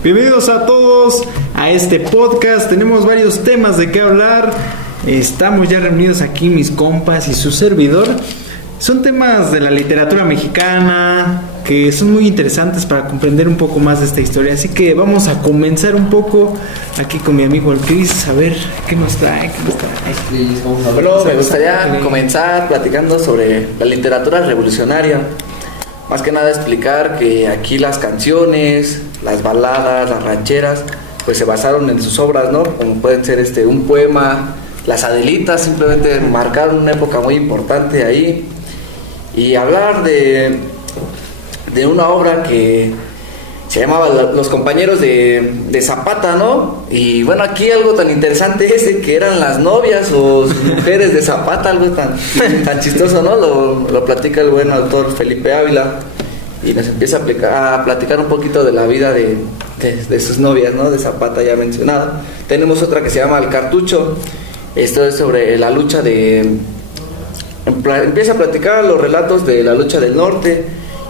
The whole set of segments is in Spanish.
Bienvenidos a todos a este podcast. Tenemos varios temas de qué hablar. Estamos ya reunidos aquí mis compas y su servidor. Son temas de la literatura mexicana que son muy interesantes para comprender un poco más de esta historia. Así que vamos a comenzar un poco aquí con mi amigo el Chris. A ver, ¿qué nos trae? Bueno, me gustaría comenzar platicando sobre la literatura revolucionaria. Más que nada explicar que aquí las canciones, las baladas, las rancheras, pues se basaron en sus obras, ¿no? Como pueden ser un poema, las Adelitas, simplemente marcaron una época muy importante ahí. Y hablar de una obra que se llamaba Los compañeros de Zapata, ¿no? Y bueno, aquí algo tan interesante es que eran las novias o mujeres de Zapata, algo tan chistoso, ¿no? Lo platica el buen autor Felipe Ávila y nos empieza a platicar un poquito de la vida de sus novias, ¿no? De Zapata ya mencionada. Tenemos otra que se llama El Cartucho. Esto es sobre la lucha empieza a platicar los relatos de la lucha del norte,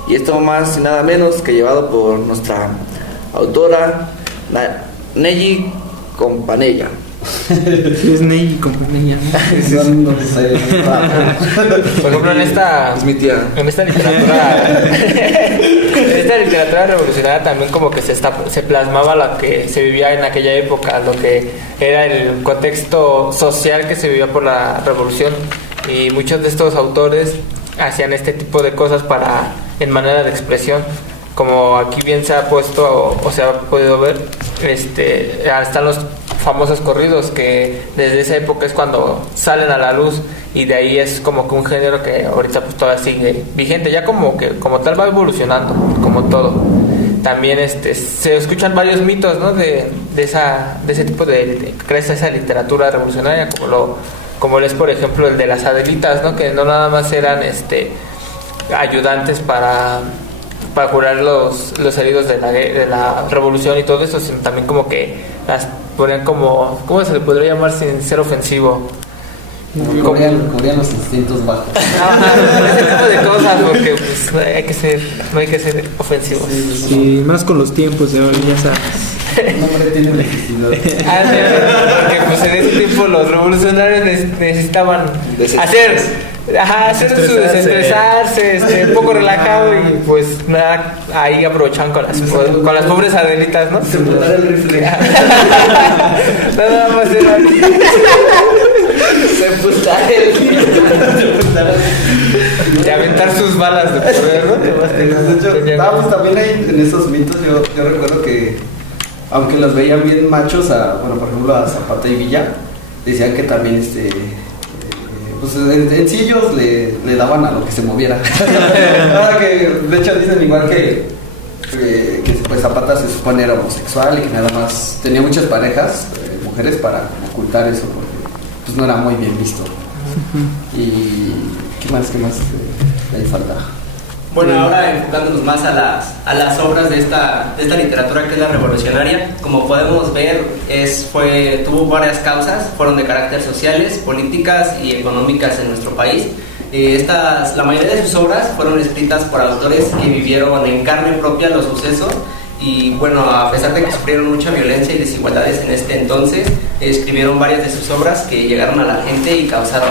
y esto más y nada menos que llevado por nuestra autora Nelly Companella. Es Nelly Companella, ¿no? Por ejemplo, en esta literatura revolucionaria también como que se plasmaba lo que se vivía en aquella época, lo que era el contexto social que se vivía por la revolución, y muchos de estos autores hacían este tipo de cosas en manera de expresión, como aquí bien se ha puesto o se ha podido ver. Están los famosos corridos que desde esa época es cuando salen a la luz, y de ahí es como que un género que ahorita pues todavía sigue vigente, ya como tal va evolucionando como todo. También se escuchan varios mitos, ¿no? de ese tipo de crees esa literatura revolucionaria, como es por ejemplo el de las Adelitas, ¿no? Que no nada más eran ayudantes para curar los heridos de la revolución y todo eso, sino también como que las ponían como, ¿cómo se le podría llamar sin ser ofensivo? Cubrían los instintos bajos. Ese tipo de cosas, porque pues, no hay que ser ofensivos. Sí, más con los tiempos de hoy, ya sabes. Un hombre tiene necesidad. Porque pues en ese tiempo los revolucionarios necesitaban hacer su desestresarse, un poco relajado, y pues nada, ahí aprovechaban con las pobres Adelitas, ¿no? Se montar el rifle. Nada más era de aventar sus balas de poder, ¿no? De hecho, también hay en esos mitos, yo recuerdo que aunque los veían bien machos, por ejemplo a Zapata y Villa, decían que también pues en sí ellos le daban a lo que se moviera. Nada, que de hecho dicen igual que pues Zapata se supone era homosexual y que nada más tenía muchas parejas, mujeres, para ocultar eso, porque pues no era muy bien visto. Y ¿qué más le falta? Bueno, ahora enfocándonos más a las obras de esta literatura que es la revolucionaria, como podemos ver, tuvo varias causas, fueron de carácter sociales, políticas y económicas en nuestro país. La mayoría de sus obras fueron escritas por autores que vivieron en carne propia los sucesos, y bueno, a pesar de que sufrieron mucha violencia y desigualdades en este entonces, escribieron varias de sus obras que llegaron a la gente y causaron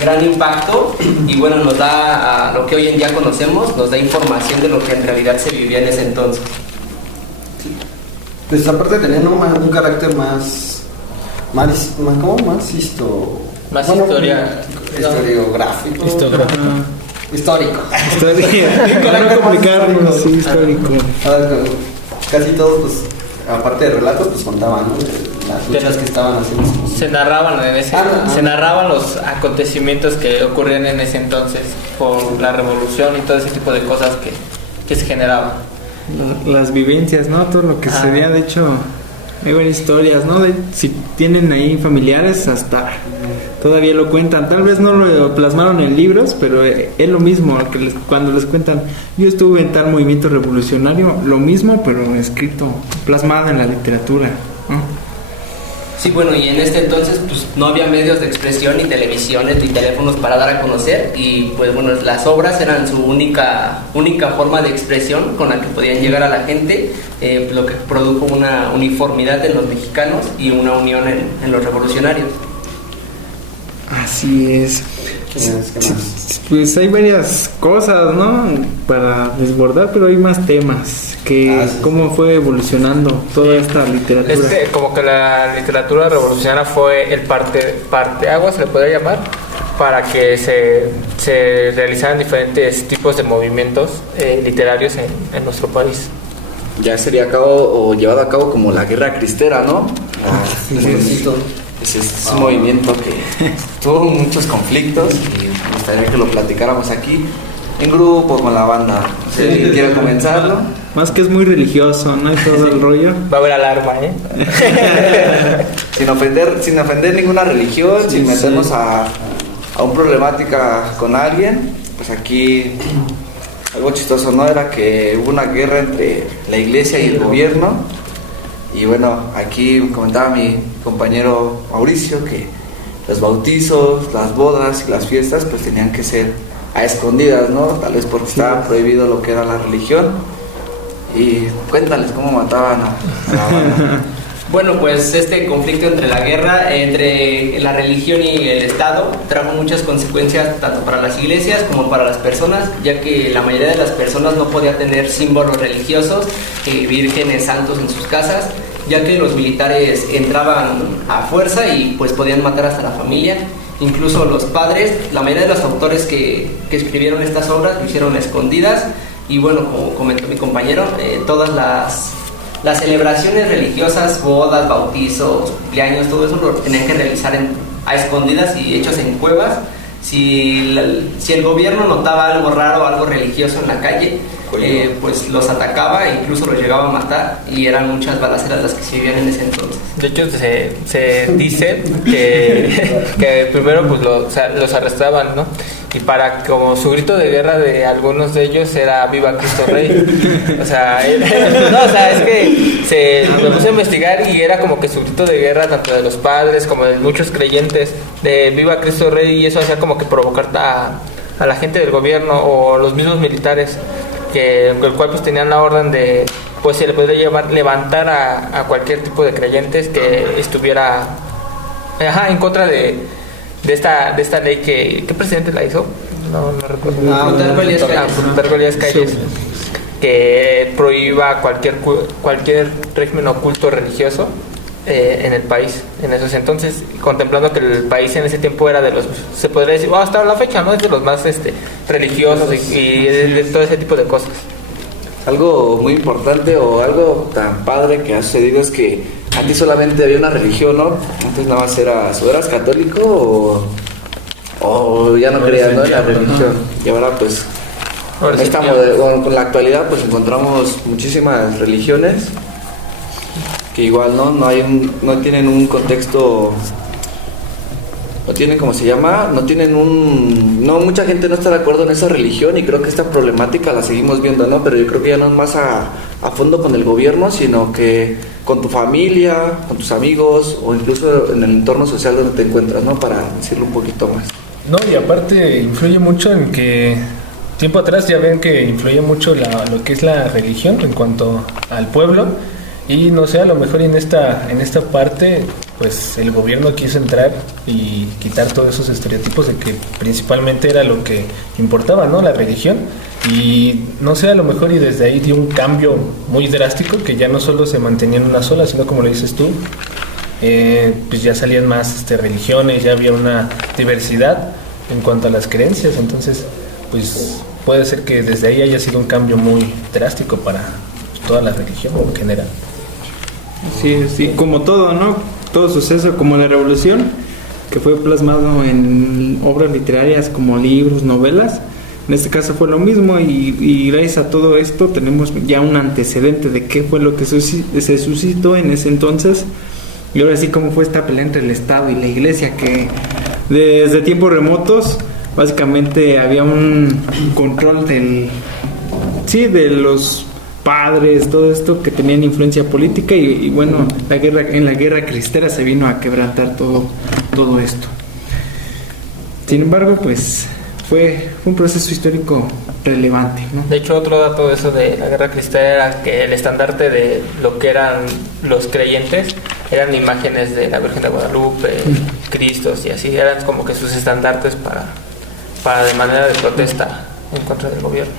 gran impacto, y bueno, nos da lo que hoy en día conocemos, nos da información de lo que en realidad se vivía en ese entonces. Pues aparte tenían un carácter más historiográfico. Histórico. Para no complicarnos, sí, histórico. Casi todos, pues, aparte de relatos, pues contaban, ¿no? Las luchas que estaban haciendo. Se narraban los acontecimientos que ocurrían en ese entonces por la revolución y todo ese tipo de cosas que se generaban. Las vivencias, ¿no? Todo lo que se veía, de hecho, hay varias historias, ¿no? Si tienen ahí familiares, hasta todavía lo cuentan. Tal vez no lo plasmaron en libros, pero es lo mismo que cuando les cuentan, yo estuve en tal movimiento revolucionario, lo mismo, pero escrito, plasmado en la literatura, ¿no? Sí, bueno, y en este entonces pues no había medios de expresión, ni televisiones, ni teléfonos para dar a conocer, y pues bueno, las obras eran su única forma de expresión con la que podían llegar a la gente, lo que produjo una uniformidad en los mexicanos y una unión en los revolucionarios. Así es. Pues hay varias cosas, ¿no? Para desbordar, pero hay más temas. ¿Cómo fue evolucionando toda esta literatura? Es que como que la literatura revolucionaria fue el parteaguas, se le podría llamar, para que se realizaran diferentes tipos de movimientos literarios en nuestro país. Ya sería llevado a cabo como la guerra cristera, ¿no? Es un movimiento que tuvo muchos conflictos y me gustaría que lo platicáramos aquí en grupo con la banda. No sé si quieren comenzarlo. Más que es muy religioso, ¿no? Y todo el rollo. Va a haber alarma, sin ofender ninguna religión, sin meternos a una problemática con alguien. Pues aquí algo chistoso, ¿no? Era que hubo una guerra entre la iglesia y el gobierno. Y bueno, aquí comentaba mi compañero Mauricio que los bautizos, las bodas y las fiestas pues tenían que ser a escondidas, ¿no? Tal vez porque estaba prohibido lo que era la religión. Y cuéntales cómo mataban a la banda. Bueno, pues este conflicto entre la guerra, entre la religión y el Estado, trajo muchas consecuencias tanto para las iglesias como para las personas, ya que la mayoría de las personas no podía tener símbolos religiosos, vírgenes, santos en sus casas, ya que los militares entraban a fuerza y pues podían matar hasta la familia. Incluso los padres, la mayoría de los autores que escribieron estas obras lo hicieron escondidas, y bueno, como comentó mi compañero, todas las celebraciones religiosas, bodas, bautizos, cumpleaños, todo eso lo tenían que realizar a escondidas y hechos en cuevas. Si el gobierno notaba algo raro, algo religioso en la calle, pues los atacaba e incluso los llegaba a matar, y eran muchas balaceras las que se vivían en ese entonces. De hecho, se dice que primero pues los arrestaban, ¿no? Y como su grito de guerra de algunos de ellos era "Viva Cristo Rey". O sea, es que me puse a investigar y era como que su grito de guerra tanto de los padres como de muchos creyentes de "Viva Cristo Rey", y eso hacía como que provocar a la gente del gobierno o los mismos militares, el cual pues tenían la orden de, pues se le podría levantar a cualquier tipo de creyentes que estuviera en contra de esta ley ¿qué presidente la hizo? No recuerdo. Plutarco Elías Calles, que prohíba cualquier régimen oculto religioso en el país en esos entonces, contemplando que el país en ese tiempo era de los, se podría decir, hasta la fecha, ¿no? Es de los más religiosos y de todo ese tipo de cosas. Algo muy importante o algo tan padre que ha sucedido es que antes solamente había una religión, ¿no? Antes nada más eras católico o ya no creías, ¿no?, en la religión. Y ahora pues con la actualidad pues encontramos muchísimas religiones que igual no tienen un contexto, no tienen, ¿cómo se llama? Mucha gente no está de acuerdo en esa religión, y creo que esta problemática la seguimos viendo, ¿no? Pero yo creo que ya no es más a fondo con el gobierno, sino que con tu familia, con tus amigos o incluso en el entorno social donde te encuentras, ¿no? Para decirlo un poquito más. No, y aparte influye mucho en que tiempo atrás ya ven que influye mucho lo que es la religión en cuanto al pueblo. Y no sé, a lo mejor en esta parte, pues el gobierno quiso entrar y quitar todos esos estereotipos de que principalmente era lo que importaba, ¿no? La religión. Y no sé, a lo mejor y desde ahí dio un cambio muy drástico, que ya no solo se mantenía en una sola, sino como lo dices tú, pues ya salían más religiones, ya había una diversidad en cuanto a las creencias. Entonces, pues puede ser que desde ahí haya sido un cambio muy drástico para toda la religión en general. Sí, como todo, ¿no? Todo suceso, como la revolución, que fue plasmado en obras literarias como libros, novelas. En este caso fue lo mismo, y gracias a todo esto tenemos ya un antecedente de qué fue lo que se suscitó en ese entonces, y ahora sí cómo fue esta pelea entre el Estado y la Iglesia, que desde tiempos remotos básicamente había un control de padres, todo esto que tenían influencia política y bueno, en la guerra cristera se vino a quebrantar todo esto. Sin embargo, pues fue un proceso histórico relevante, ¿no? De hecho, otro dato de eso de la guerra cristera era que el estandarte de lo que eran los creyentes eran imágenes de la Virgen de Guadalupe, Cristos y así, eran como que sus estandartes para de manera de protesta en contra del gobierno.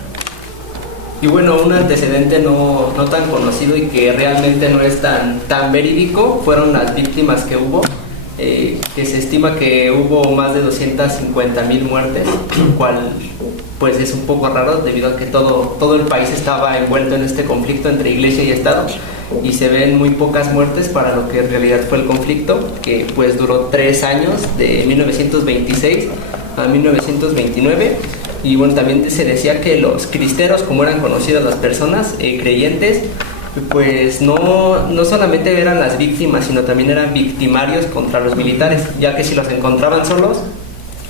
Y bueno, un antecedente no tan conocido y que realmente no es tan verídico fueron las víctimas que hubo. Que se estima que hubo más de 250,000 muertes, lo cual pues es un poco raro debido a que todo el país estaba envuelto en este conflicto entre iglesia y Estado, y se ven muy pocas muertes para lo que en realidad fue el conflicto, que pues duró 3 años, de 1926 a 1929. Y bueno, también se decía que los cristeros, como eran conocidas las personas creyentes, pues no solamente eran las víctimas, sino también eran victimarios contra los militares, ya que si los encontraban solos,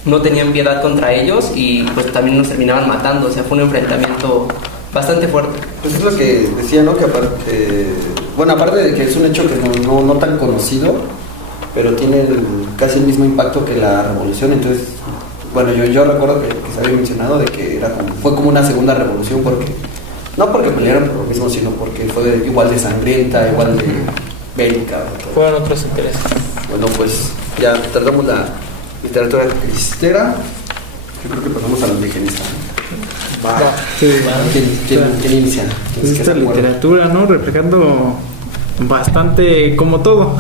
no tenían piedad contra ellos y pues también nos terminaban matando. O sea, fue un enfrentamiento bastante fuerte. Pues es lo que decía, ¿no? Que aparte de que es un hecho que no tan conocido, pero tiene casi el mismo impacto que la revolución. Entonces, bueno, yo recuerdo que se había mencionado de que fue como una segunda revolución, no porque pelearon por lo mismo, sino porque fue igual de sangrienta, igual de bélica. Fueron otros intereses. Bueno, pues ya tratamos la literatura cristera. Yo creo que pasamos a la indigenista. Sí. ¿Quién inicia? Pues esta literatura, ¿no? Reflejando bastante, como todo,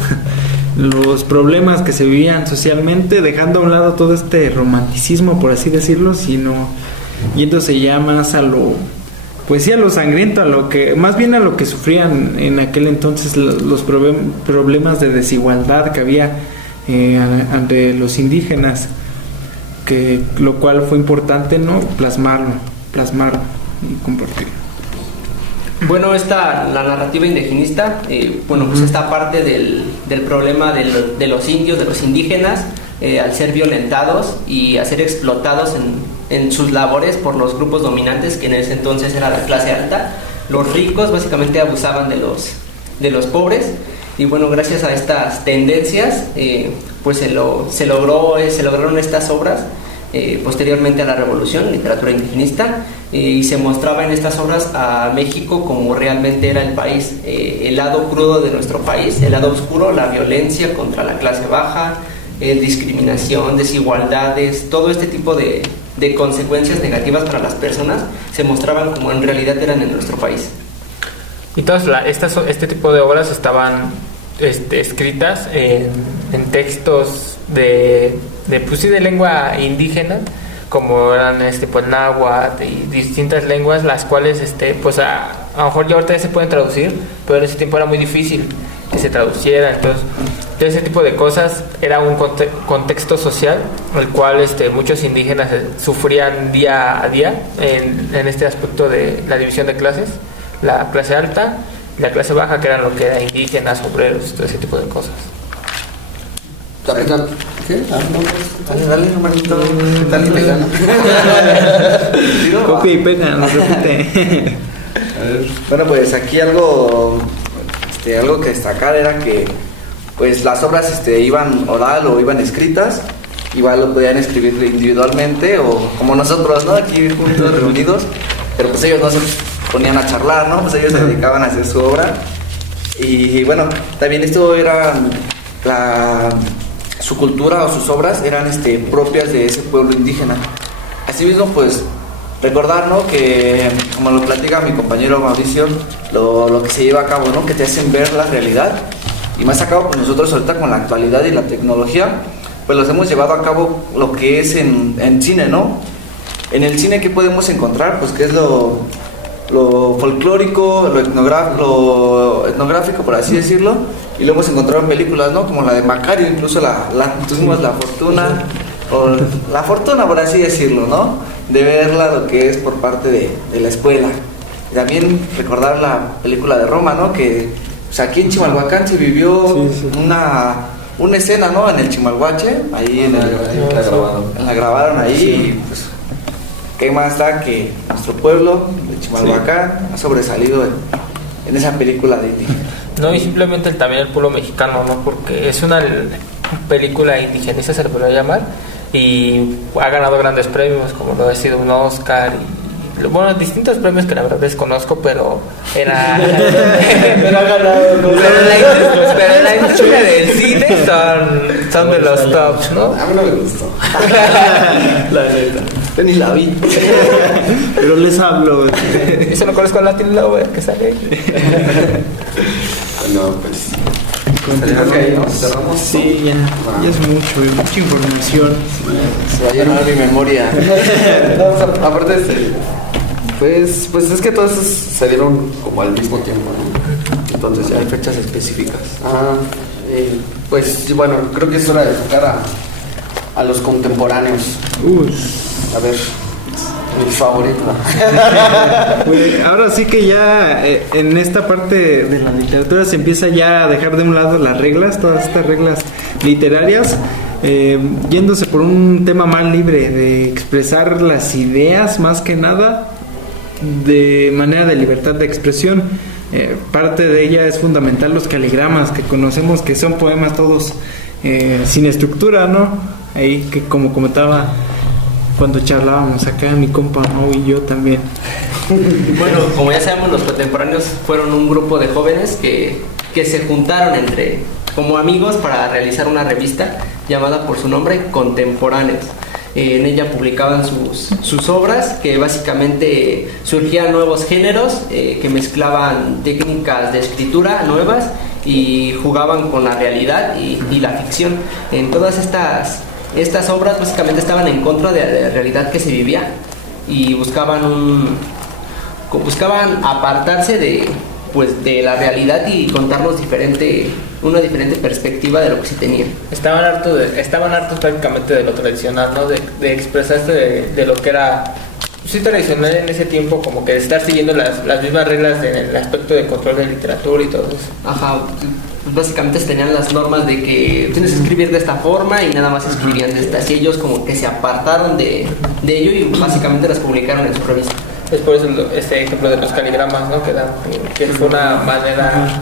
los problemas que se vivían socialmente, dejando a un lado todo este romanticismo, por así decirlo, sino yéndose ya más a lo sangriento, más bien a lo que sufrían en aquel entonces los problemas de desigualdad que había entre los indígenas, lo cual fue importante, ¿no? Plasmarlo y compartirlo. Bueno, la narrativa indigenista, pues esta parte del problema de los indios, de los indígenas, al ser violentados y a ser explotados en sus labores por los grupos dominantes, que en ese entonces era la clase alta. Los ricos básicamente abusaban de los pobres, y bueno, gracias a estas tendencias pues se lograron estas obras posteriormente a la revolución, literatura indigenista, y se mostraba en estas obras a México como realmente era el país, el lado crudo de nuestro país, el lado oscuro, la violencia contra la clase baja, discriminación, desigualdades, todo este tipo de consecuencias negativas para las personas se mostraban como en realidad eran en nuestro país. Y todas este tipo de obras estaban escritas en textos de lengua indígena, como eran pues náhuatl y distintas lenguas, las cuales pues a lo mejor ya ahorita ya se pueden traducir, pero en ese tiempo era muy difícil que se traduciera. Entonces ese tipo de cosas era un contexto social el cual muchos indígenas sufrían día a día en este aspecto de la división de clases, la clase alta y la clase baja, que eran lo que eran indígenas, obreros, todo ese tipo de cosas. ¿Qué? Dale, hermanito. ¿Qué tal? Copia y pega, no repite. Bueno, pues aquí algo que destacar era que pues las obras iban oral o iban escritas, igual lo podían escribir individualmente o como nosotros, ¿no? Aquí juntos reunidos, pero pues ellos no se ponían a charlar, ¿no? Pues ellos se dedicaban a hacer su obra. Y bueno, también esto era su cultura o sus obras eran propias de ese pueblo indígena. Asimismo, pues recordar, ¿no? Que como lo platica mi compañero Mauricio, lo que se lleva a cabo, ¿no? Que te hacen ver la realidad, y más a cabo pues nosotros ahorita con la actualidad y la tecnología pues los hemos llevado a cabo lo que es en cine, ¿no? En el cine, ¿qué podemos encontrar? Pues que es lo folclórico, lo etnográfico, por así decirlo, y lo hemos encontrado en películas, ¿no? Como la de Macario, incluso tuvimos la fortuna, por así decirlo, ¿no? De verla, lo que es por parte de la escuela. Y también recordar la película de Roma, ¿no? Que pues, aquí en Chimalhuacán se vivió una escena, ¿no? En el Chimalhuache, ahí la grabaron ahí, y pues qué más da que nuestro pueblo de Chimalhuacán ha sobresalido en esa película de indígena. No, y simplemente también el pueblo mexicano, ¿no? Porque es una película indigenista, se le podría llamar, y ha ganado grandes premios, como lo ha sido un Oscar y bueno, distintos premios que la verdad desconozco, pero era Pero ha ganado. pero la industria del cine son de los tops, ¿no? A mí no me gustó. La neta. Yo ni la vi. Pero les hablo. Y se lo conozco a Latin Lover que sale ahí. No, pues. Creo que ahí nos cerramos. Sí, ya es mucha información. Se va a llenar mi memoria. No, o sea, aparte, pues es que todos esos se dieron como al mismo tiempo, ¿no? Entonces ya Hay fechas específicas. pues bueno, creo que es hora de tocar a los contemporáneos. A ver, mi favorito. Pues, ahora sí que ya en esta parte de la literatura se empieza ya a dejar de un lado las reglas, todas estas reglas literarias, yéndose por un tema más libre de expresar las ideas más que nada de manera de libertad de expresión. Parte de ella es fundamental los caligramas que conocemos, que son poemas todos sin estructura, ¿no? Ahí que como comentaba cuando charlábamos acá mi compa Mau y yo también. Bueno, como ya sabemos, los contemporáneos fueron un grupo de jóvenes que se juntaron como amigos para realizar una revista llamada por su nombre Contemporáneos. En ella publicaban sus obras, que básicamente surgían nuevos géneros que mezclaban técnicas de escritura nuevas y jugaban con la realidad y la ficción. En todas estas obras básicamente estaban en contra de la realidad que se vivía y buscaban apartarse de la realidad y contarnos una diferente perspectiva de lo que se tenía. Estaban hartos prácticamente de lo tradicional, ¿no? De expresarse de lo que era sí tradicional en ese tiempo, como que de estar siguiendo las mismas reglas en el aspecto de control de literatura y todo eso. Ajá, pues básicamente tenían las normas de que tienes que escribir de esta forma y nada más escribían de estas, y ellos como que se apartaron de ello y básicamente las publicaron en su revista. Es por eso este ejemplo de los caligramas, ¿no? Que fue una manera...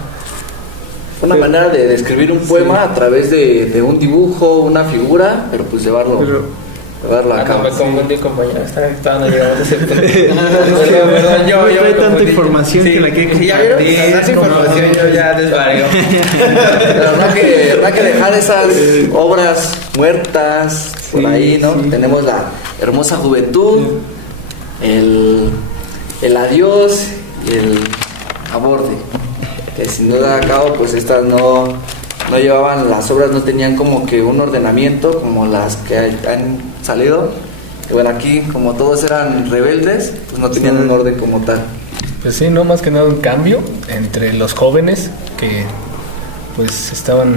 Una manera de describir un poema a través de un dibujo, una figura, pero pues llevarlo a cabo. Me confundí, compañero. Estaba no llegamos a ese punto. Perdón, yo trae me tanta confundí. información que la quiere Sí, ya vieron, compartir. tanta información yo ya desvarío. Pero habrá que dejar esas obras muertas por ahí, ¿no? Sí. Tenemos la hermosa juventud, el adiós y el aborde. Que sin duda a cabo, pues estas no llevaban, las obras no tenían como que un ordenamiento como las que han salido. Y bueno, aquí como todos eran rebeldes, pues no tenían un orden como tal. Pues sí, no, más que nada un cambio entre los jóvenes que pues estaban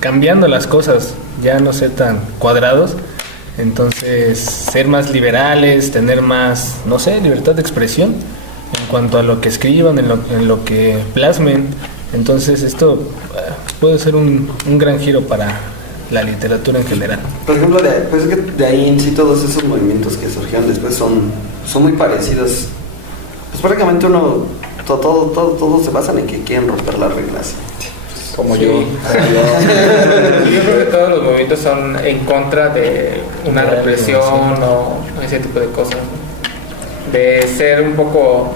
cambiando las cosas, ya no ser tan cuadrados, entonces ser más liberales, tener más, no sé, libertad de expresión en cuanto a lo que escriban, en lo que plasmen. Entonces esto puede ser un gran giro para la literatura en general. Por ejemplo, pues es que de ahí en sí todos esos movimientos que surgieron después son muy parecidos. Pues prácticamente todo se basa en que quieren romper las reglas. Como Sí. yo. Yo creo que todos los movimientos son en contra de una represión o ese tipo de cosas, ¿no? De ser un poco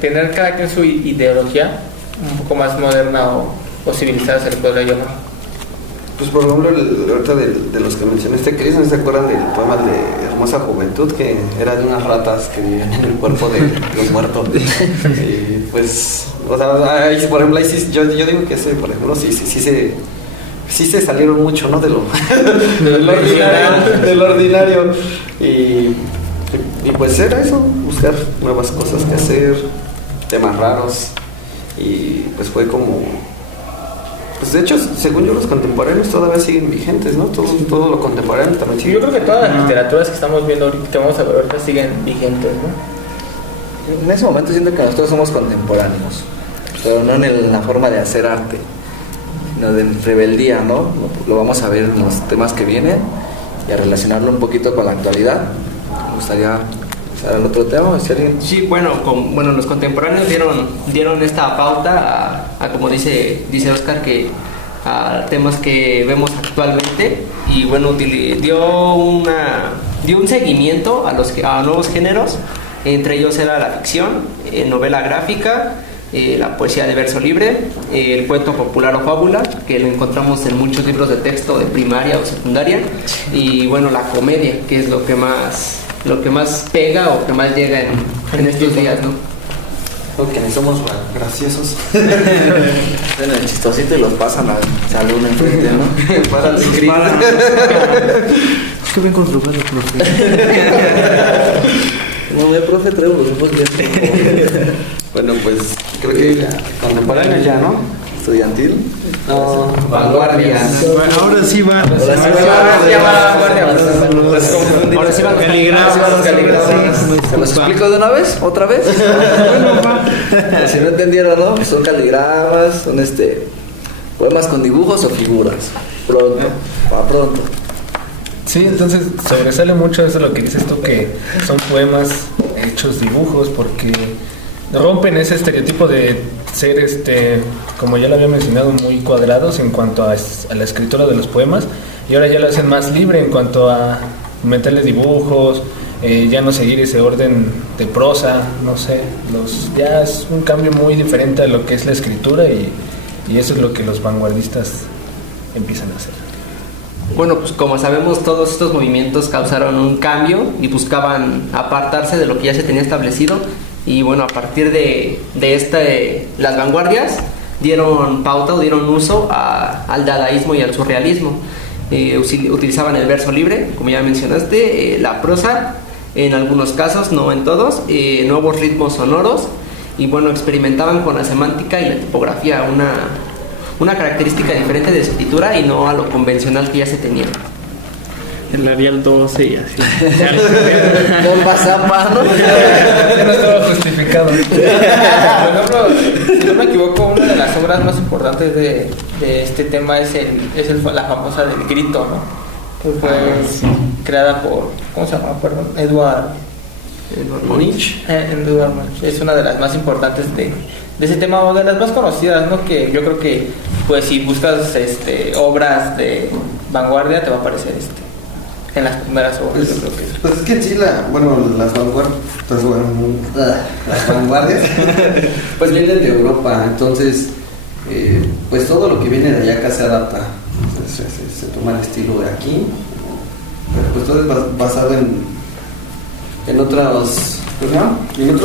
tener cada quien su ideología un poco más moderna o civilizada, se le podría llamar. Pues por ejemplo, ahorita de los que mencionaste, Chris, ¿no se acuerdan del poema de Hermosa Juventud? Que era de unas ratas que vivían en el cuerpo de los muertos. Y pues, o sea, ahí, por ejemplo, ahí sí, yo digo que ese, por ejemplo, sí se salieron mucho, ¿no? Del ordinario. Y pues era eso, buscar nuevas cosas que hacer, temas raros. Y pues fue como... Pues de hecho, según yo, los contemporáneos todavía siguen vigentes, ¿no? Todo lo contemporáneo también sigue. Yo creo que todas las literaturas que estamos viendo ahorita, que vamos a ver ahorita, siguen vigentes, ¿no? En ese momento siento que nosotros somos contemporáneos, pero no en la forma de hacer arte, sino de rebeldía, ¿no? Lo vamos a ver en los temas que vienen y a relacionarlo un poquito con la actualidad. gustaría pasar al otro tema. Si alguien... Sí, bueno, los contemporáneos dieron esta pauta a como dice Oscar, que a temas que vemos actualmente, y bueno, dio un seguimiento a nuevos géneros. Entre ellos era la ficción, novela gráfica, la poesía de verso libre, el cuento popular o fábula, que lo encontramos en muchos libros de texto de primaria o secundaria, y bueno, la comedia, que es lo que más pega o que más llega en estos días, ¿no? Porque ni somos graciosos. Ven el chistosito y los pasan al salón enfrente, ¿no? Pasan el script. Es que bien construido, profe. No, profe, traigo los ojos bien. Bueno, pues creo que contemporáneo ya, ¿no? Estudiantil. No, vanguardias. Bueno, ahora sí va. Ahora sí van ¿Se los explico de una vez? ¿Otra vez? Si no entendieron, ¿no? Son caligramas, son poemas con dibujos o figuras. Pronto. Sí, entonces sobresale mucho eso lo que dices tú, que son poemas hechos dibujos, porque rompen ese estereotipo de ser, como ya lo había mencionado, muy cuadrados en cuanto a la escritura de los poemas, y ahora ya lo hacen más libre en cuanto a meterle dibujos, ya no seguir ese orden de prosa, no sé, ya es un cambio muy diferente a lo que es la escritura, y eso es lo que los vanguardistas empiezan a hacer. Bueno, pues como sabemos, todos estos movimientos causaron un cambio y buscaban apartarse de lo que ya se tenía establecido. Y bueno, a partir de las vanguardias dieron pauta o dieron uso al dadaísmo y al surrealismo. Utilizaban el verso libre, como ya mencionaste, la prosa, en algunos casos, no en todos, nuevos ritmos sonoros, y bueno, experimentaban con la semántica y la tipografía, una característica diferente de escritura y no a lo convencional que ya se tenía. El Arial 12 y así. Bomba zapa, ¿no? Ya no estaba justificado. Por ejemplo, si no me equivoco, una de las obras más importantes de este tema es la famosa del Grito, ¿no? Que fue creada por, ¿cómo se llama? Perdón, Edward Munch. Edward Munch. Es una de las más importantes de ese tema, o de las más conocidas, ¿no? Que yo creo que, pues, si buscas obras de vanguardia, te va a aparecer en las primeras obras. Yo creo que Pues es que en sí, las vanguardias, pues vienen de Europa, entonces, pues todo lo que viene de allá acá se adapta, se toma el estilo de aquí, pero pues todo es basado en otros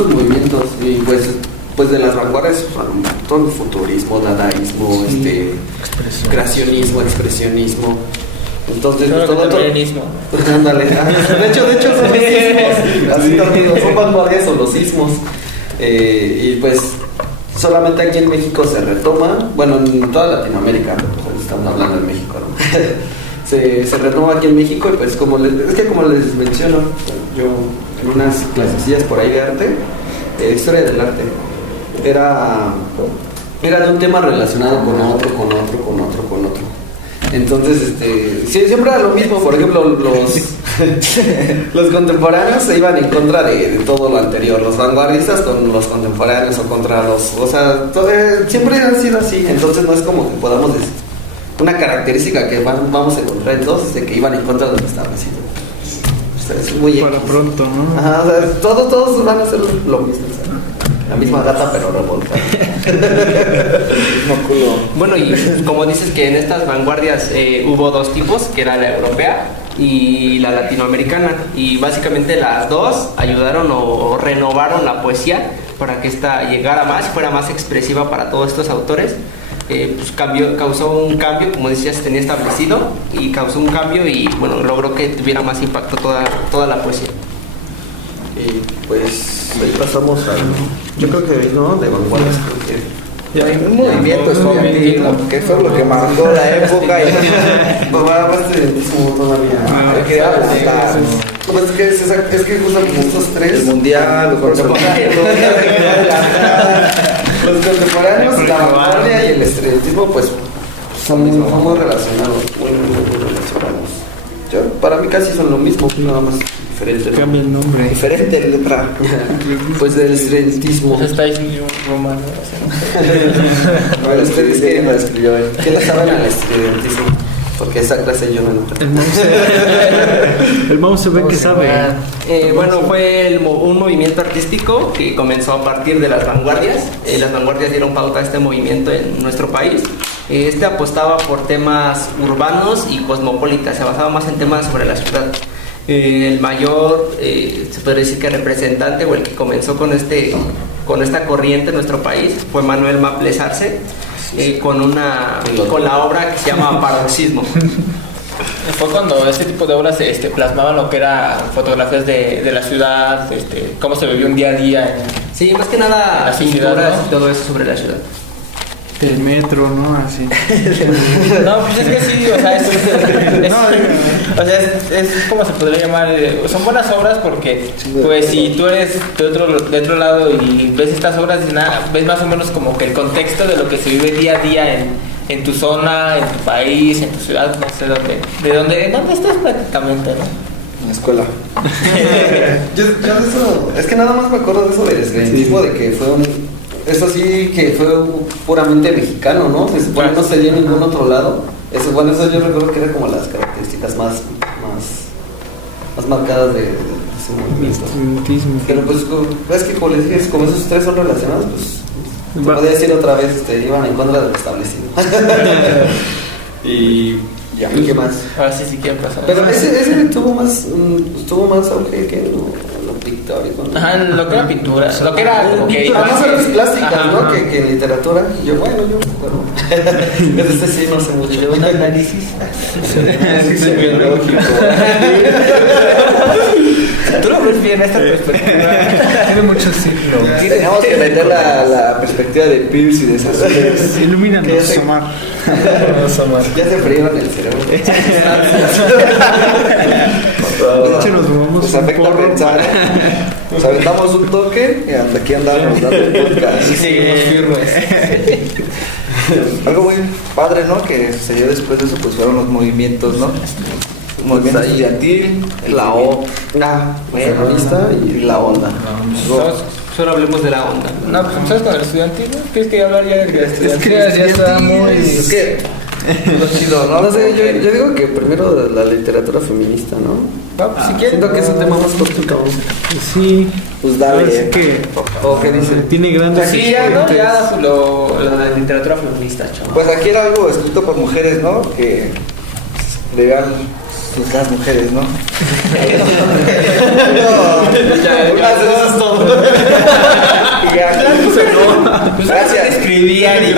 movimientos, y pues de las vanguardias, todo el futurismo, dadaísmo, creacionismo, expresionismo. Entonces, pues, ándale. De hecho son los sismos. Así también son vanguardias o los sismos. Y pues solamente aquí en México se retoma, bueno, en toda Latinoamérica, pues estamos hablando de México, ¿no? se retoma aquí en México, y pues como les menciono, yo en unas clasecillas por ahí de arte, historia del arte, era de un tema relacionado con otro. Entonces, siempre era lo mismo. Por ejemplo, los contemporáneos se iban en contra de todo lo anterior, los vanguardistas con los contemporáneos o contra siempre han sido así. Entonces no es como que podamos decir una característica que vamos a encontrar en todos, de que iban en contra de lo que establecido. Es muy para pronto, ¿no? Ajá, o sea, todos van a hacer lo mismo, ¿sabes? La misma gata pero revolta. Bueno, y como dices que en estas vanguardias hubo dos tipos, que era la europea y la latinoamericana, y básicamente las dos ayudaron o renovaron la poesía para que esta llegara más, fuera más expresiva para todos estos autores. Pues causó un cambio, como decías, se tenía establecido, y causó un cambio y bueno, logró que tuviera más impacto toda la poesía. Y pues ahí pasamos yo creo que no de vanguardias, creo que Un movimiento estudiantil, ¿no? Que fue lo que marcó la época y pues va más estudiantismo todavía. Pues es que justo como estos tres, el mundial, los contemporáneos, la vanguardia y el estudiantismo, pues son muy relacionados, muy relacionados. para mí casi son lo mismo, nada más diferente. ¿No? Cambia el nombre. Diferente letra. Pues del estridentismo. Pues está ahí un romano. Bueno, ustedes quién lo escribió. ¿Qué le saben al estridentismo? Porque esa clase yo me lo El mouse se ve que sabe. Bueno, fue un movimiento artístico que comenzó a partir de las vanguardias. Las vanguardias dieron pauta a este movimiento en nuestro país. Este apostaba por temas urbanos y cosmopolitas, se basaba más en temas sobre la ciudad. El mayor, se podría decir que representante o el que comenzó con esta corriente en nuestro país fue Manuel Maples Arce, con la obra que se llama Paroxismo. Fue cuando este tipo de obras plasmaban lo que eran fotografías de la ciudad, cómo se vivió un día a día. Sí, más que nada la pinturas ciudad, ¿no? y todo eso sobre la ciudad. El metro, ¿no? Así. No, pues es que sí, o sea, es como se podría llamar, son buenas obras porque, pues, si tú eres de otro lado y ves estas obras, ves más o menos como que el contexto de lo que se vive día a día en tu zona, en tu país, en tu ciudad, no sé dónde estás prácticamente, ¿no? En la escuela. yo de eso, es que nada más me acuerdo de eso del esgrimismo, de que fue eso sí que fue puramente mexicano, ¿no? Se supone no se dio en ningún otro lado. Eso yo recuerdo que era como las características más marcadas de ese movimiento. Pero pues es que como les dije, como esos tres son relacionados, pues podría decir otra vez, iban en contra de lo establecido. Y ya, ¿qué más? Ahora sí quieren pasar. Pero ese tuvo más auge que lo pictórico, ¿no? Ajá, lo que era pintura, lo que era como que más artes plásticas, ajá, ¿no? ajá. Que en literatura. Yo bueno. Este sí no sé mucho. Un análisis. Sí, biológico. Tú lo ves bien esta perspectiva. Tiene mucho signo. Tenemos que meter la perspectiva de Pierce y de esas cosas. Ilumínanos, Omar. Ya se frío en el cerebro. De hecho, nos vamos Nos afecta a pensar. Nos aventamos un toque y hasta aquí andamos dando el podcast. Sí, seguimos firmes. Algo muy padre, ¿no? Que sucedió después de eso, pues fueron los movimientos, ¿no? El movimiento estudiantil, la onda, feminista y la onda. Solo hablemos de la onda. No, pues ¿sabes con el estudiantil? ¿No? ¿Quieres que hablar ya del estudiantil? Es que ya está muy... Es que lo chido, ¿no? No sé, yo digo que primero la literatura feminista, ¿no? No, pues si quieres. Siento que es un tema más complicado. Sí. Pues dale. Es que ¿O qué dicen? tiene grandes Sí, ya, ¿no? exponentes. Ya lo de literatura feminista, chaval. Pues aquí era algo escrito por mujeres, ¿no? Que legal pues, las mujeres, ¿no? Eso es todo. Gracias. Escribían y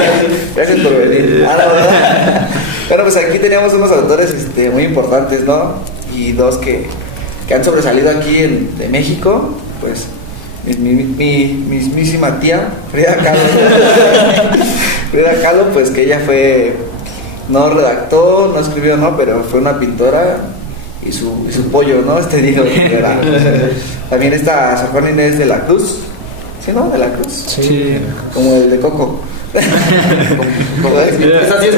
Gracias por venir. Ah, la verdad. Bueno, pues aquí teníamos unos autores muy importantes, ¿no? Y dos que han sobresalido aquí de México, pues mi mismísima tía, Frida Kahlo. Frida Kahlo, pues que ella no redactó, no escribió, ¿no? Pero fue una pintora y su pollo, ¿no? Digo, era. También está Sor Juana Inés de la Cruz, ¿sí, no? De la Cruz. Sí. Como el de Coco. Esa sí es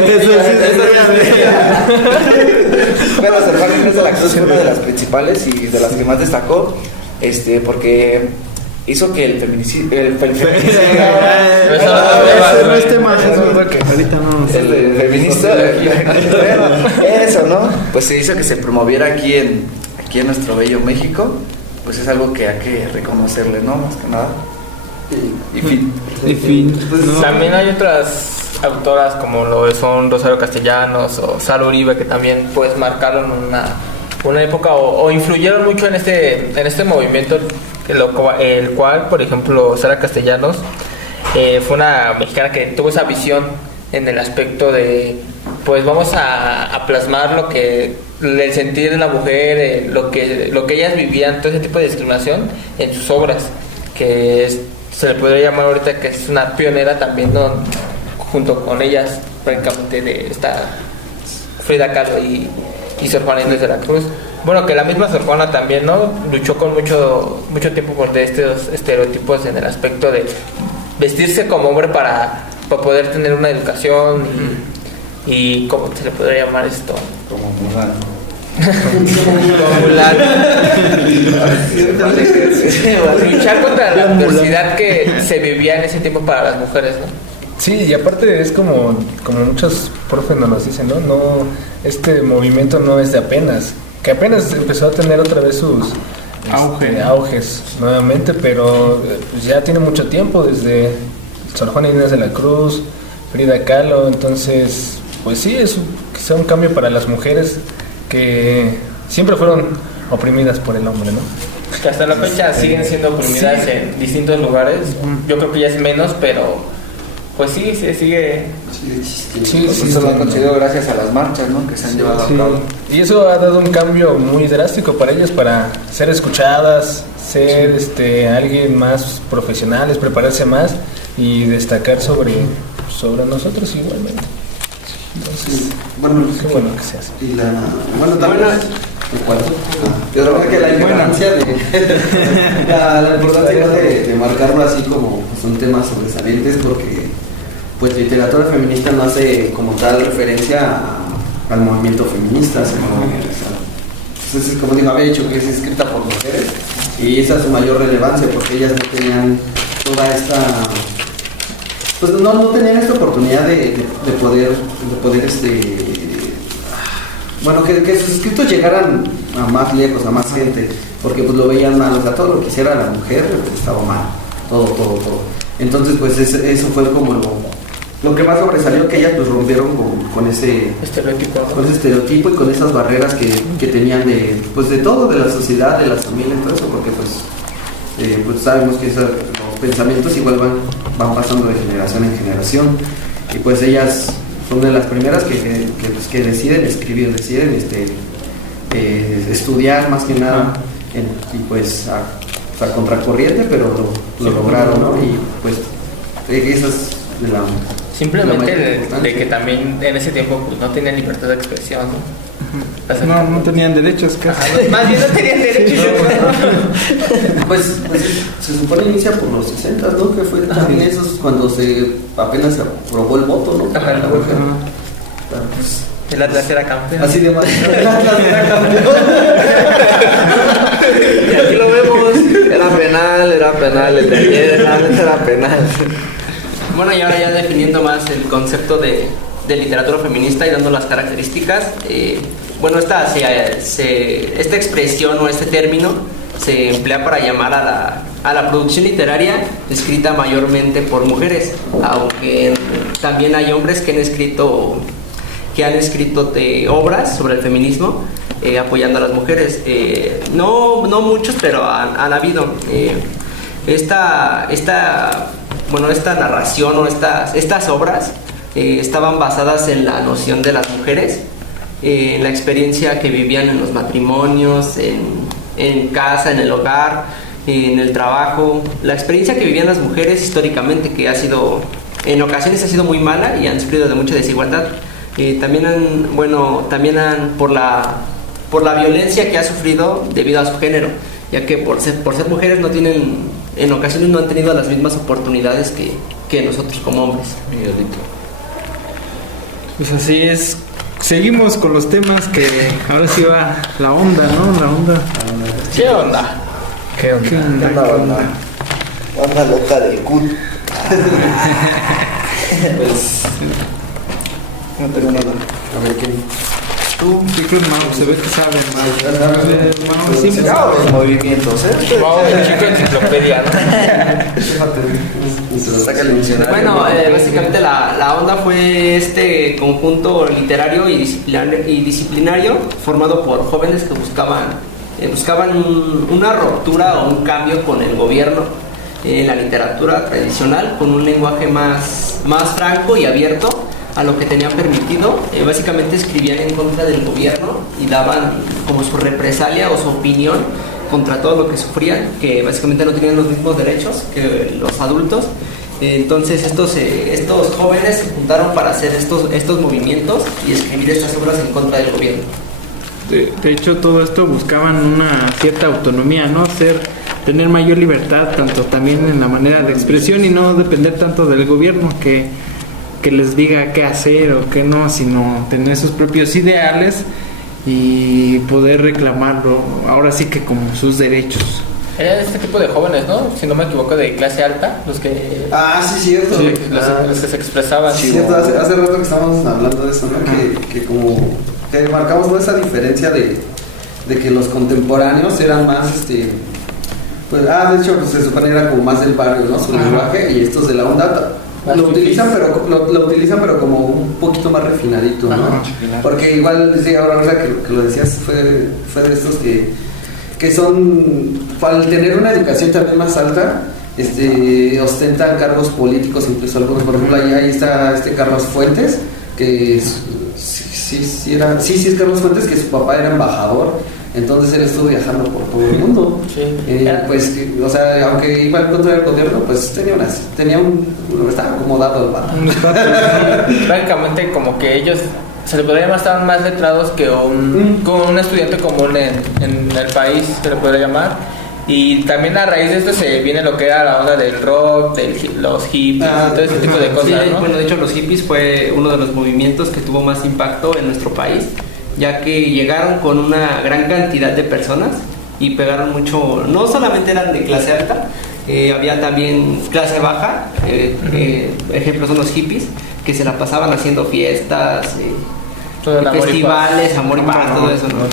Bueno, Sor Juana Inés de la Cruz fue una de las principales y de las que más destacó, porque hizo que el feminicidio. Ese no es tema, ahorita no. El feminista. Bueno, eso, ¿no? Pues se hizo que se promoviera aquí en nuestro bello México. Pues es algo que hay que reconocerle, ¿no? Más que nada. Y fin. No. También hay otras autoras como lo son Rosario Castellanos o Sara Uribe que también pues marcaron una época o influyeron mucho en este movimiento, el cual, por ejemplo, Sara Castellanos fue una mexicana que tuvo esa visión en el aspecto de pues vamos a plasmar el sentir de la mujer, lo que ellas vivían, todo ese tipo de discriminación en sus obras, se le podría llamar ahorita que es una pionera también, ¿no? Junto con ellas prácticamente de esta Frida Kahlo y Sor Juana Inés de la Cruz. Bueno, que la misma Sor Juana también, ¿no? Luchó con mucho tiempo contra estos estereotipos en el aspecto de vestirse como hombre para poder tener una educación y ¿cómo se le podría llamar esto? Como moral. Luchar contra la adversidad que se vivía en ese tiempo para las mujeres, ¿no? Sí, y aparte es como muchos profes nos dicen, ¿no? Este movimiento no es de apenas, que apenas empezó a tener otra vez sus auges nuevamente, pero pues ya tiene mucho tiempo, desde Sor Juana Inés de la Cruz, Frida Kahlo. Entonces pues sí, es quizá un cambio para las mujeres que siempre fueron oprimidas por el hombre, ¿no? Que hasta la fecha siguen siendo oprimidas en distintos lugares. Yo creo que ya es menos, pero pues sí, se sigue. Sí, eso lo han conseguido gracias a las marchas, ¿no? Que se han llevado a cabo. Y eso ha dado un cambio muy drástico para ellas, para ser escuchadas, ser alguien más profesionales, prepararse más y destacar sobre nosotros igualmente. Entonces, bueno, qué bueno que se hace. Y también yo creo que la importancia la importancia de marcarlo así como pues, un tema sobresaliente, porque pues literatura feminista no hace como tal referencia al movimiento feminista, entonces como digo, había dicho que es escrita por mujeres y esa es su mayor relevancia, porque ellas no tenían toda esta, pues no tenían esta oportunidad de poder bueno, que sus escritos llegaran a más lejos, a más gente, porque pues lo veían mal, o sea, todo lo que hiciera la mujer pues, estaba mal, todo. Entonces pues eso fue como lo que más sobresalió, que ellas pues rompieron con ese estereotipo, ¿no? Con ese estereotipo y con esas barreras que tenían de todo, de la sociedad, de las familias, todo eso, porque pues sabemos que los pensamientos igual van pasando de generación en generación, y pues ellas son de las primeras que deciden escribir, deciden estudiar más que nada, y pues a contracorriente, pero lo lograron, ¿no? Y pues esa es de la... Simplemente de que también en ese tiempo pues, no tenían libertad de expresión, ¿no? No tenían derechos casi. Más bien no tenían derechos. Pues se supone inicia por los 60, ¿no? Que fue también esos cuando apenas se aprobó el voto, ¿no? Pues, el Atlas era campeón. Así de mal. El Atlas era campeón. Y aquí lo vemos. Era penal. El de ayer era penal. Bueno, y ahora ya definiendo más el concepto de literatura feminista y dando las características, bueno, esta expresión o este término se emplea para llamar a la producción literaria escrita mayormente por mujeres, aunque también hay hombres que han escrito obras sobre el feminismo apoyando a las mujeres. No muchos, pero han habido. Esta narración o estas obras estaban basadas en la noción de las mujeres, en la experiencia que vivían en los matrimonios, en casa, en el hogar, en el trabajo, la experiencia que vivían las mujeres históricamente, que en ocasiones ha sido muy mala y han sufrido de mucha desigualdad. También han por la violencia que ha sufrido debido a su género, ya que por ser mujeres en ocasiones no han tenido las mismas oportunidades que nosotros como hombres. Pues así es. Seguimos con los temas que ahora sí va la onda, ¿no? La onda. ¿Qué onda? ¿Qué onda? Onda loca del CUT. Pues no tengo nada. A ver quién. Tú, Club Mau, se ve que saben más. Mau siempre No, los movimientos, Wow, el chico enciclopedia, ¿no? Bueno, básicamente la onda fue este conjunto literario y disciplinario formado por jóvenes que buscaban una ruptura o un cambio con el gobierno en la literatura tradicional, con un lenguaje más franco y abierto a lo que tenían permitido. Básicamente escribían en contra del gobierno y daban como su represalia o su opinión contra todo lo que sufrían, que básicamente no tenían los mismos derechos que los adultos. Entonces estos jóvenes se juntaron para hacer estos movimientos y escribir estas obras en contra del gobierno. De hecho, todo esto buscaban una cierta autonomía, ¿no? Tener mayor libertad, tanto también en la manera de expresión, y no depender tanto del gobierno que les diga qué hacer o qué no, sino tener sus propios ideales y poder reclamarlo, ahora sí que como sus derechos. Eran este tipo de jóvenes, ¿no? Si no me equivoco, de clase alta, los que... Sí, cierto. Sí, los que se expresaban. Sí, cierto, hace rato que estábamos hablando de eso, ¿no? Que como que marcamos, ¿no?, esa diferencia de que los contemporáneos eran más, pues, de hecho, pues, se supone era como más del barrio, ¿no? Su lenguaje, y estos de la onda lo utilizan, pero como un poquito más refinadito, ¿no? Porque igual, sí, ahora que lo decías, fue de estos que son, al tener una educación también más alta, ostentan cargos políticos, incluso algunos. Por ejemplo, ahí está Carlos Fuentes, que sí es Carlos Fuentes, que su papá era embajador. Entonces él estuvo viajando por todo el mundo. Sí. Pues, o sea, aunque iba en contra del gobierno, pues estaba acomodado el vato. Prácticamente como que ellos se le podría llamar, estaban más letrados que un estudiante común en el país, se le podría llamar. Y también a raíz de esto se viene lo que era la onda del rock, los hippies, todo ese tipo de cosas, sí, ¿no? Bueno, de hecho los hippies fue uno de los movimientos que tuvo más impacto en nuestro país, ya que llegaron con una gran cantidad de personas y pegaron mucho. No solamente eran de clase alta, había también clase baja. Ejemplos son los hippies, que se la pasaban haciendo fiestas, festivales, amor y paz, todo eso, ¿no?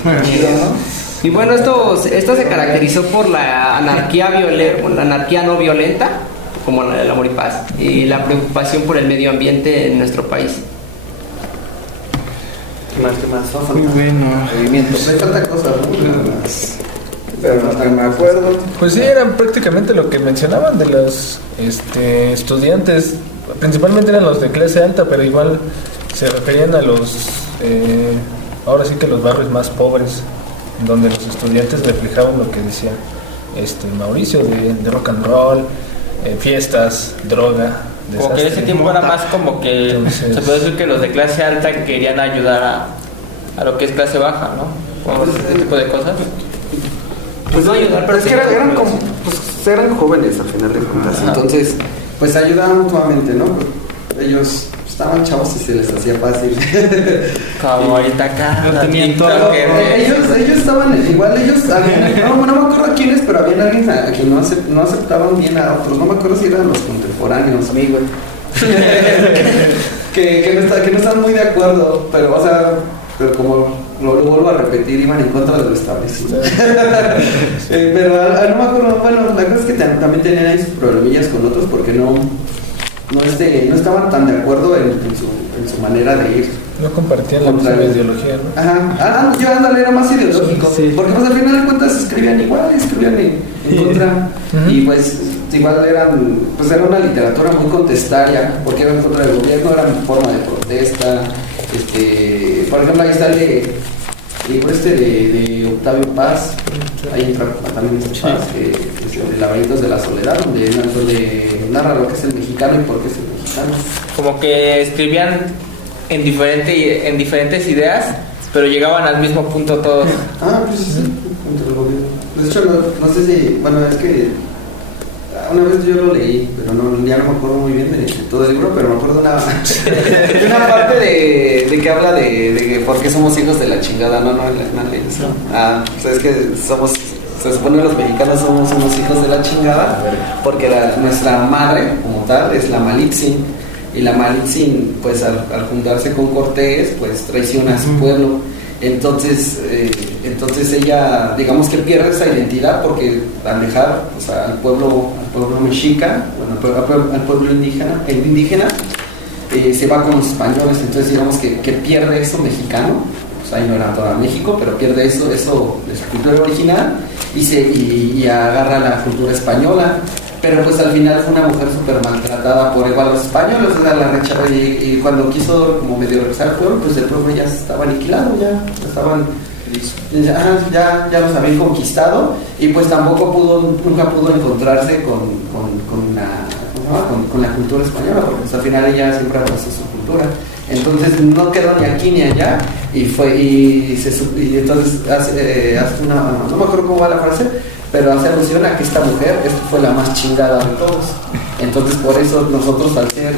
Y bueno, esto se caracterizó por la anarquía no violenta, como el amor y paz, y la preocupación por el medio ambiente en nuestro país. ¿Qué más? Muy bueno. Movimientos. Hay tanta cosa, ¿no? Pero hasta me acuerdo. Pues sí, eran prácticamente lo que mencionaban de los estudiantes. Principalmente eran los de clase alta, pero igual se referían a los, ahora sí que los barrios más pobres, donde los estudiantes reflejaban lo que decía Mauricio, de rock and roll, fiestas, droga. Como que en ese tiempo era más como que entonces, se puede decir que los de clase alta querían ayudar a lo que es clase baja, ¿no? Como ese tipo de cosas. Pues no ayudar, pero es que eran como, pues eran jóvenes al final de cuentas. Entonces, pues ayudaban mutuamente, ¿no? Ellos estaban chavos y se les hacía fácil. Como ahorita acá. No tenían todo. Ellos estaban, igual no me acuerdo quiénes, pero había alguien a quien no aceptaban bien a otros. No me acuerdo si eran los contemporáneos. Amigos. que no estaban muy de acuerdo, pero, o sea, pero como lo vuelvo a repetir, iban en contra de lo establecido. Pero no me acuerdo, bueno, la cosa es que también tenían ahí sus problemillas con otros porque no estaban tan de acuerdo en su manera de ir. No compartían la misma ideología, ¿no? Ajá. Yo era más ideológico. Sí. Porque pues al final de cuentas escribían en contra. Y pues igual era una literatura muy contestaria, porque iban en contra del gobierno, era en forma de protesta. Por ejemplo, ahí está el libro de Octavio Paz. Ahí entra también Paz, que es Laberintos de la Soledad, donde narra lo que es el mexicano y por qué es el mexicano. Como que escribían en diferentes ideas, pero llegaban al mismo punto todos. Pues sí, contra el gobierno. De hecho, no sé si, bueno, es que una vez yo lo leí, pero ya no me acuerdo muy bien de todo el libro, pero me acuerdo de una parte de que habla de por qué somos hijos de la chingada, no, pues es que se supone que los mexicanos somos unos hijos de la chingada, porque nuestra madre, como tal, es la Malitzin, y la Malitzin, pues al juntarse con Cortés, pues traiciona a su pueblo. Entonces ella, digamos que pierde esa identidad porque al dejar, o sea, al pueblo mexica, bueno, al pueblo indígena, se va con los españoles. Entonces digamos que pierde eso mexicano, pues ahí no era toda México, pero pierde eso de su cultura original y agarra la cultura española. Pero pues al final fue una mujer súper maltratada por igual los españoles, o sea, la rechazó, y cuando quiso como medio regresar al pueblo, pues el pueblo ya estaba aniquilado, ya los habían conquistado, y pues tampoco nunca pudo encontrarse con la cultura española, porque pues, al final ella siempre abrazó su cultura. Entonces no quedó ni aquí ni allá, y entonces hace no me acuerdo cómo va la frase, pero hace alusión a que esta mujer fue la más chingada de todos. Entonces por eso nosotros al ser,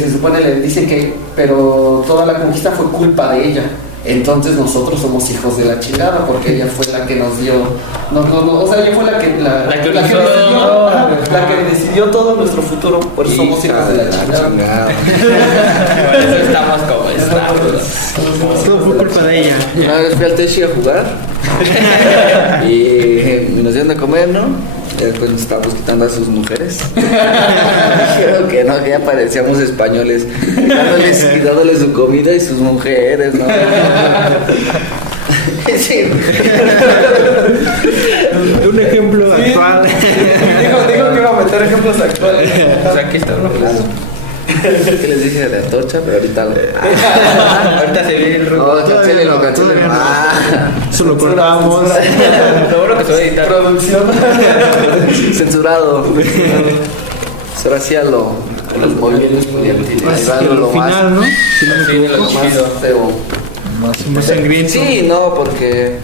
se supone, le dicen que, pero toda la conquista fue culpa de ella. entonces nosotros somos hijos de la chingada, porque ella fue la que nos dio, o sea, ella fue la que decidió todo nuestro futuro, por eso somos hijos de la chingada. Por eso estamos como estamos. Todo fue culpa de ella. Una vez fui al techo a jugar y nos dieron de comer, ¿no? Y después nos estábamos quitando a sus mujeres. Dijeron que no, que ya parecíamos españoles, quitándoles su comida y sus mujeres, ¿no? Sí. Un ejemplo actual. Dijo que iba a meter ejemplos actuales. Pues aquí está uno. Que les dije de Atocha, pero ahorita Ahorita se viene el no, Todavía cancelen. no. Eso lo cortamos. Lo bueno que se va a editar. Producción. Censurado. Ahora sí a los movimientos estudiantiles. Hacia Ahí va lo final, ¿no? Si no me Sí, equivoco. lo chido. feo. Más sangriento. Sí, no, porque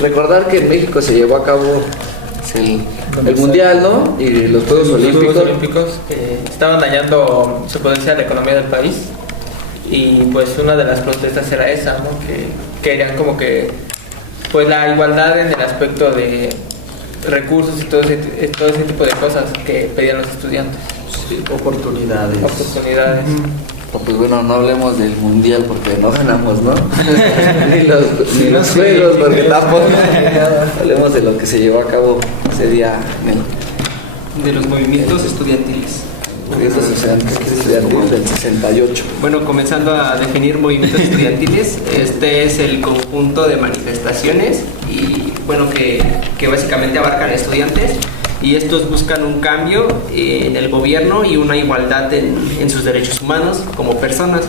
recordar que en México se llevó a cabo el Mundial, ¿no? Y los Juegos Los Olímpicos. Juegos Olímpicos estaban dañando, se puede decir, la economía del país. Y pues una de las protestas era esa, ¿no? Que querían como que pues la igualdad en el aspecto de recursos y todo ese tipo de cosas que pedían los estudiantes. Sí, oportunidades. Pues bueno, no hablemos del mundial porque no ganamos, ¿no? ni los juegos porque tampoco. Hablemos de lo que se llevó a cabo ese día en De los movimientos estudiantiles. movimientos estudiantiles del 68. Bueno, comenzando a definir movimientos estudiantiles, este es el conjunto de manifestaciones y bueno que básicamente abarcan estudiantes y estos buscan un cambio en el gobierno y una igualdad en sus derechos humanos como personas.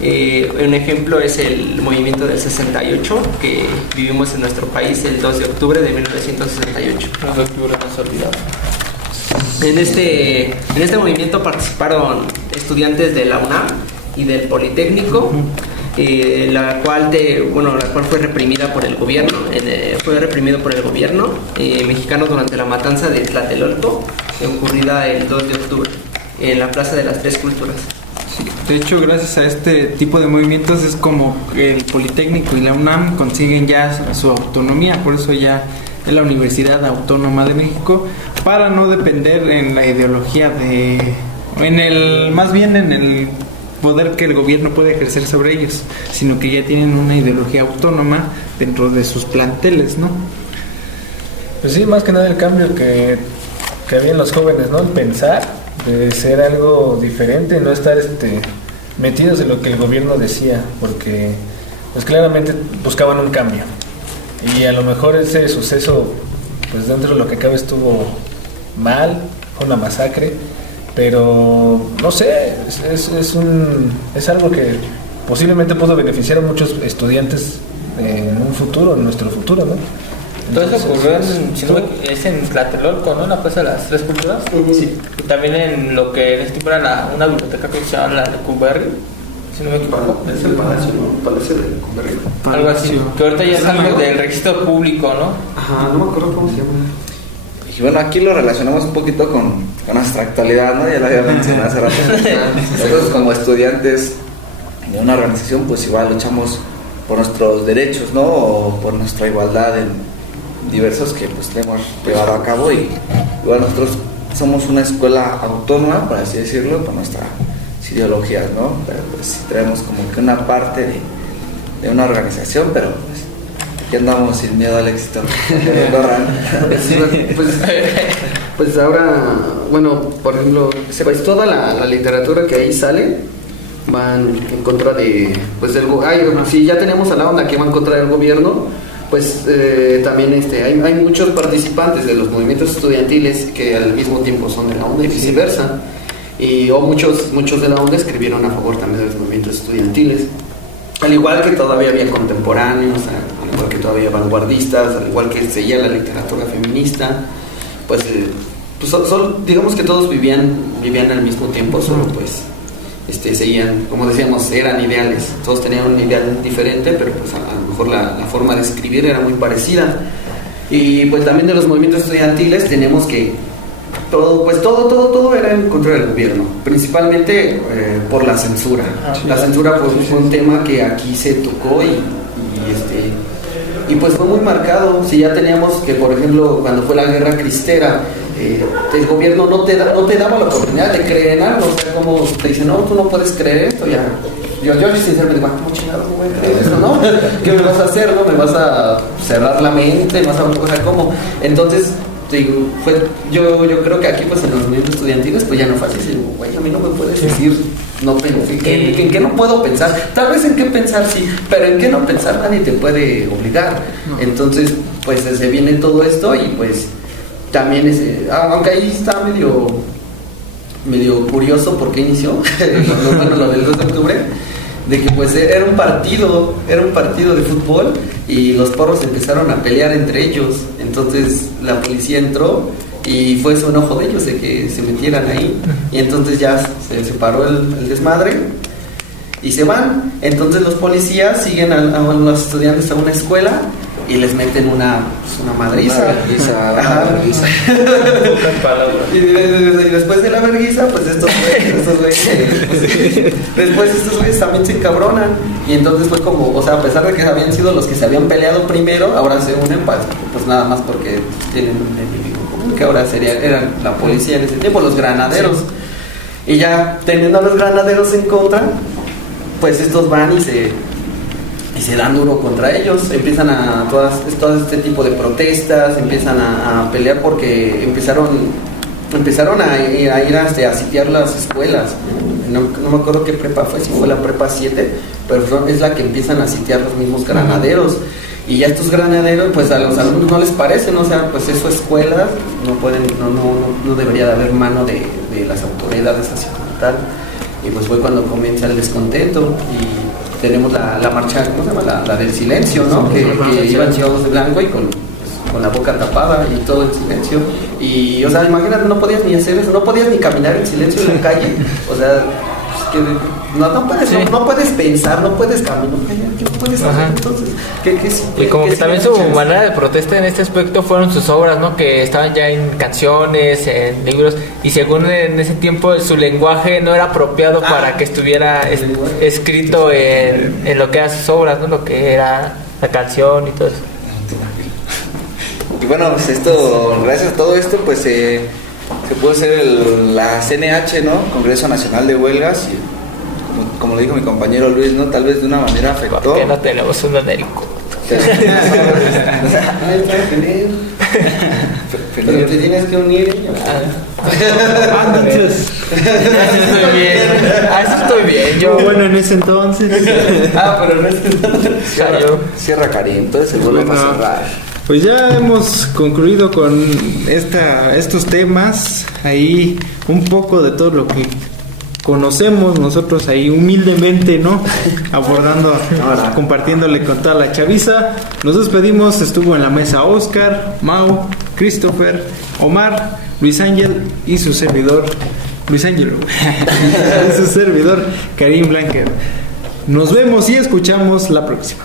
Un ejemplo es el movimiento del 68 que vivimos en nuestro país el 2 de octubre de 1968. No de octubre no se olvidaba. En este movimiento participaron estudiantes de la UNAM y del Politécnico, la cual fue reprimida por el gobierno, fue reprimido por el gobierno mexicano durante la matanza de Tlatelolco, ocurrida el 2 de octubre en la Plaza de las Tres Culturas. De hecho, gracias a este tipo de movimientos es como el Politécnico y la UNAM consiguen ya su autonomía, por eso ya es la Universidad Autónoma de México, para no depender en la ideología más bien en el poder que el gobierno puede ejercer sobre ellos, sino que ya tienen una ideología autónoma dentro de sus planteles, ¿no? Pues sí, más que nada el cambio que había en los jóvenes, ¿no? El pensar de ser algo diferente, no estar metidos en lo que el gobierno decía, porque pues claramente buscaban un cambio. Y a lo mejor ese suceso, pues dentro de lo que cabe estuvo mal, fue una masacre, pero no sé, es algo que posiblemente pudo beneficiar a muchos estudiantes en un futuro, en nuestro futuro, ¿no? Todo eso ocurrió en Tlatelolco, ¿no? En la Plaza de las Tres Culturas. Sí. Y también en lo que en este tiempo era una biblioteca que se llama la de Cumberry, si no me equivoco. Es el palacio, ¿no? Palacio de Cumberry. Algo así. Que ahorita ya es algo del registro público, ¿no? Ajá, no me acuerdo cómo se llama. Y bueno, aquí lo relacionamos un poquito con nuestra actualidad, ¿no? Ya lo había mencionado hace rato. Nosotros como estudiantes de una organización, pues igual luchamos por nuestros derechos, ¿no? O por nuestra igualdad en diversos que pues hemos llevado a cabo y bueno, nosotros somos una escuela autónoma, por así decirlo, con nuestras ideologías, ¿no? Pero pues traemos como que una parte de una organización, pero pues aquí andamos sin miedo al éxito. Pues ahora, bueno, por ejemplo, pues toda la literatura que ahí sale van en contra de, pues si ya tenemos a la onda que va en contra del gobierno, pues también hay muchos participantes de los movimientos estudiantiles que al mismo tiempo son de la onda y viceversa, muchos de la onda escribieron a favor también de los movimientos estudiantiles, al igual que todavía había contemporáneos, al igual que todavía vanguardistas, al igual que seguía la literatura feminista, pues digamos que todos vivían al mismo tiempo, solo pues seguían, como decíamos, eran ideales, todos tenían un ideal diferente, pero pues a lo mejor la forma de escribir era muy parecida. Y pues también de los movimientos estudiantiles tenemos que todo era en contra del gobierno, principalmente por la censura. La censura pues, fue un tema que aquí se tocó y pues fue muy marcado. Si ya teníamos que, por ejemplo, cuando fue la guerra cristera, el gobierno no te daba la oportunidad de creer en algo. O sea, como te dicen, no, tú no puedes creer esto, ya. Yo sinceramente digo, ¿cómo chingados no voy a creer esto, no? ¿Qué me vas a hacer, no? ¿Me vas a cerrar la mente? ¿Me vas a o sea, cómo? Entonces, digo, yo creo que aquí, pues, en los movimientos estudiantiles, pues ya no fue así. Digo, güey, a mí no me puedes decir, no, ¿en qué no puedo pensar? Tal vez en qué pensar sí, pero en qué no pensar nadie te puede obligar. Entonces, pues, se viene todo esto y, pues, también aunque ahí está medio curioso por qué inició, lo del 2 de octubre, de que pues era un partido de fútbol y los porros empezaron a pelear entre ellos. Entonces la policía entró y fue su enojo de ellos de que se metieran ahí, y entonces ya se separó el desmadre y se van. Entonces los policías siguen a los estudiantes a una escuela y les meten una madriza. Y después de la vergüenza, pues estos güeyes también se encabronan. Y entonces fue como, o sea, a pesar de que habían sido los que se habían peleado primero, ahora se unen, pues nada más porque tienen un enemigo común, que ahora eran la policía en ese tiempo, los granaderos. Y ya teniendo a los granaderos en contra, pues estos van y se dan duro contra ellos, empiezan a todo este tipo de protestas, empiezan a pelear porque empezaron a ir a sitiar las escuelas. No me acuerdo qué prepa fue, si fue la prepa 7, pero es la que empiezan a sitiar los mismos granaderos. Y ya estos granaderos, pues a los alumnos no les parece, ¿no? O sea, pues es su escuela, no debería de haber mano de las autoridades así como tal. Y pues fue cuando comienza el descontento y tenemos la marcha, ¿cómo se llama? La del silencio, ¿no? Que iban todos de blanco y con la boca tapada y todo en silencio. Y, o sea, imagínate, no podías ni hacer eso, no podías ni caminar en silencio en la calle. O sea, pues que no puedes pensar, no puedes caminar, ¿qué puedes hacer? Entonces, y como que también su manera de protesta en este aspecto fueron sus obras, ¿no? Que estaban ya en canciones, en libros, y según en ese tiempo su lenguaje no era apropiado para que estuviera escrito en lo que eran sus obras, ¿no? Lo que era la canción y todo eso. Y bueno, pues gracias a todo esto, pues se pudo hacer la CNH, ¿no? Congreso Nacional de Huelgas, y como lo dijo mi compañero Luis, ¿no? Tal vez de una manera afectó. ¿Por qué no tenemos un Américo? Pero te tienes que unir. Eso estoy bien. Yo bueno en ese entonces. Pero no es Cierra Karim, entonces se vuelve a cerrar. Pues ya hemos concluido con estos temas, ahí un poco de todo lo que conocemos nosotros ahí humildemente, ¿no? Abordando, compartiéndole con toda la chaviza. Nos despedimos, estuvo en la mesa Oscar, Mau, Christopher, Omar, Luis Ángel y su servidor, Luis Ángel, y su servidor, Karim Blanquer. Nos vemos y escuchamos la próxima.